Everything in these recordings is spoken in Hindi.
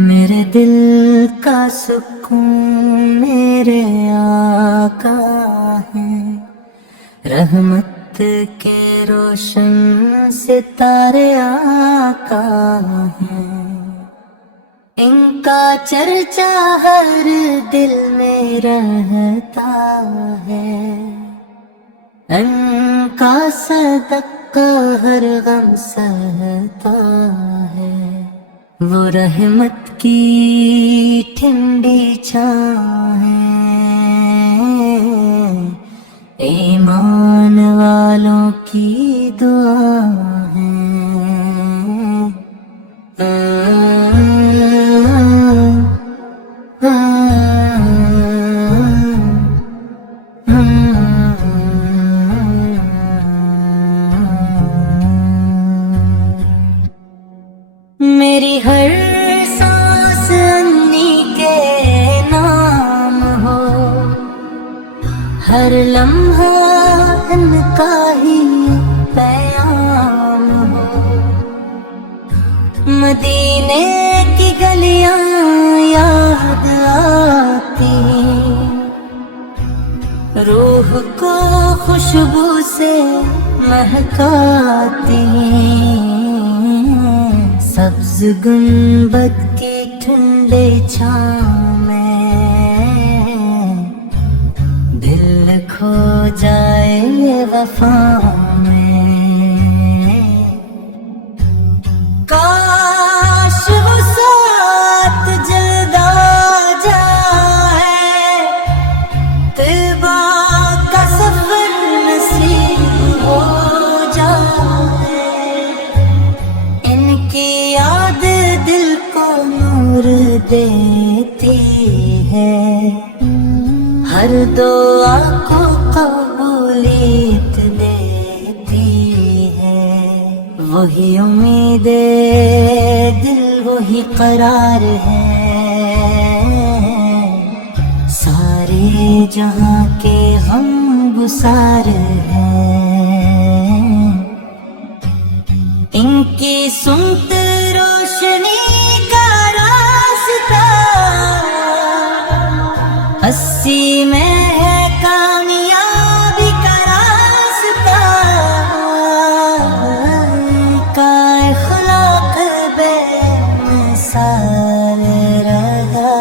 मेरे दिल का सुकून मेरे आका है, रहमत के रोशन सितारे आका हैं। इनका चर्चा हर दिल में रहता है, इनका सदका हर गम सहता है। वो रहमत की ठंडी छाँव है, ईमान वालों की दुआ है। मेरी हर सांस अन्नी के नाम हो, हर लम्हा इनका ही पैगाम हो। मदीने की गलियां याद आती, रूह को खुशबू से महकाती। सब्ज गुंबद की ठंडे छाँव में दिल खो जाए वफा में। काश वो साथ जल्दा जाए, तौबा का सफर नसीब हो जाए। इनकी याद दिल को नूर देती है, हर दुआ को कबूलियत देती है। वही उम्मीदे दिल वही करार है, सारे जहां के हम गुसार हैं। इनकी सुनत रोशनी का रास्ता 80 में है कामयाबी का रास्ता। का इखलाक बेमिसाल रहा,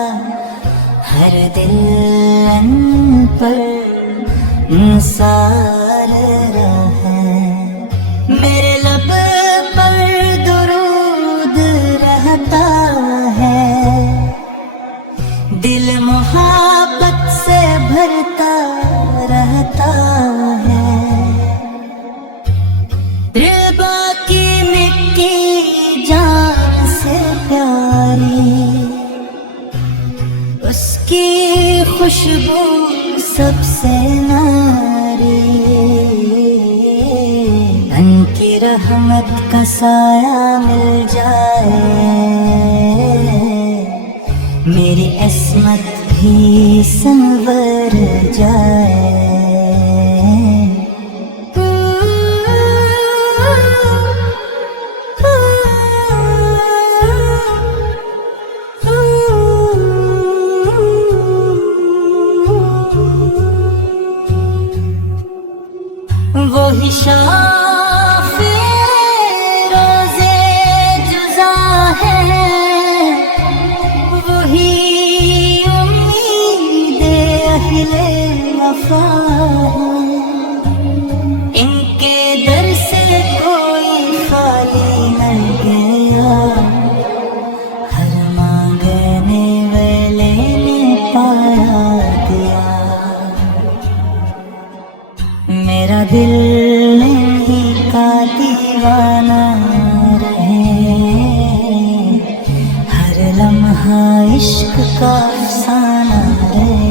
हर दिल अन पर निसार रहा। मेरे लब पर दुरूद रहता है, दिल मोहब्बत से भरता रहता है। रिबा की मिट्टी जान से प्यारी, उसकी खुशबू सबसे नारी। उनकी रहमत का साया मिल जाए, मेरी अस्मत भी संवर जाए। वो ही शाफ़ी रोज़े जुज़ा है, वही उम्मीदे अहले वफ़ा है। इनके दर से कोई खाली न गया, हर मांगने वाले ने पाया दिया। मेरा दिल नहीं का दीवाना रहे, हर लम्हा इश्क का अफसाना रहे।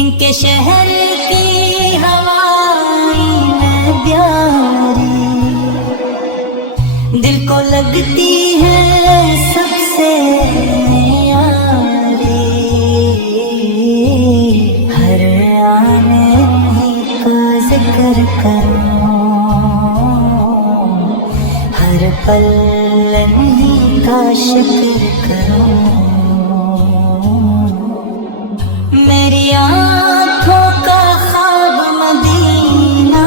इनके शहर की हवाएं में प्यारी, दिल को लगती है सबसे यारी। हर आने को जिक्र करो, हर पल का शुक्र करूं। मेरी आँखों का ख्वाब मदीना,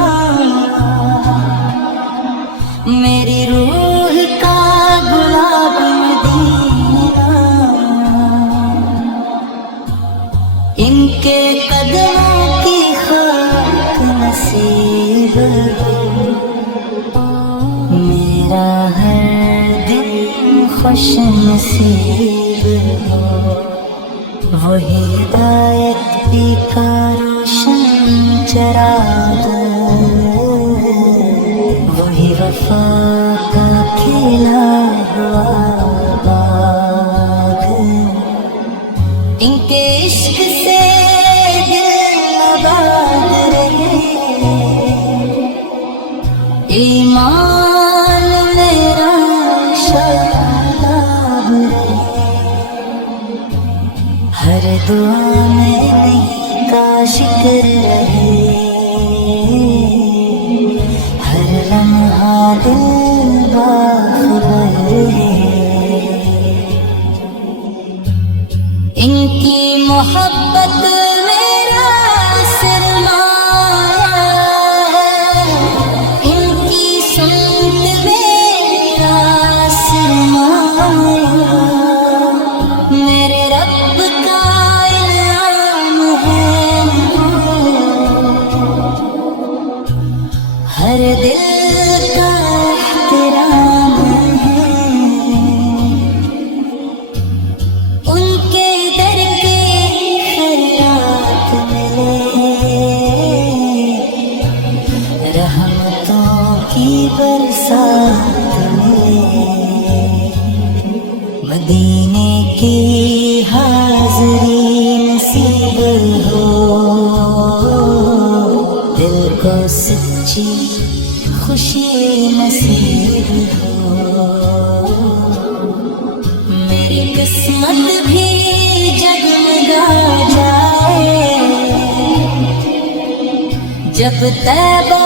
मेरी रूह का गुलाब मदीना, इनके कदमों की खाक नसीब हो। मेरा हर दिन खुश नसीब हो। वो हिदायत का रोशन चराग, वही वफा का खिला हुआ बाग। इनके इश्क से दिल आबाद रहे, ईमान मेरा शादाब रहे। हर दुआ में नहीं का शिक्र रहे, हर लम्हा दिल बाखबर रहे। इनकी मोहब्बत मेरा सरमाया है, इनकी सुन्नत मेरा सरमाया। मेरे रब का इनाम है, हर दिल का एहतराम है। उनके दर के खैरात मिले, रहमतों की बरसात मिले। मदीने की हाज़री नसीब हो, दिल को सच्ची खुशी नसीब हो। मेरी किस्मत भी जगमगा जाए, जब तैबा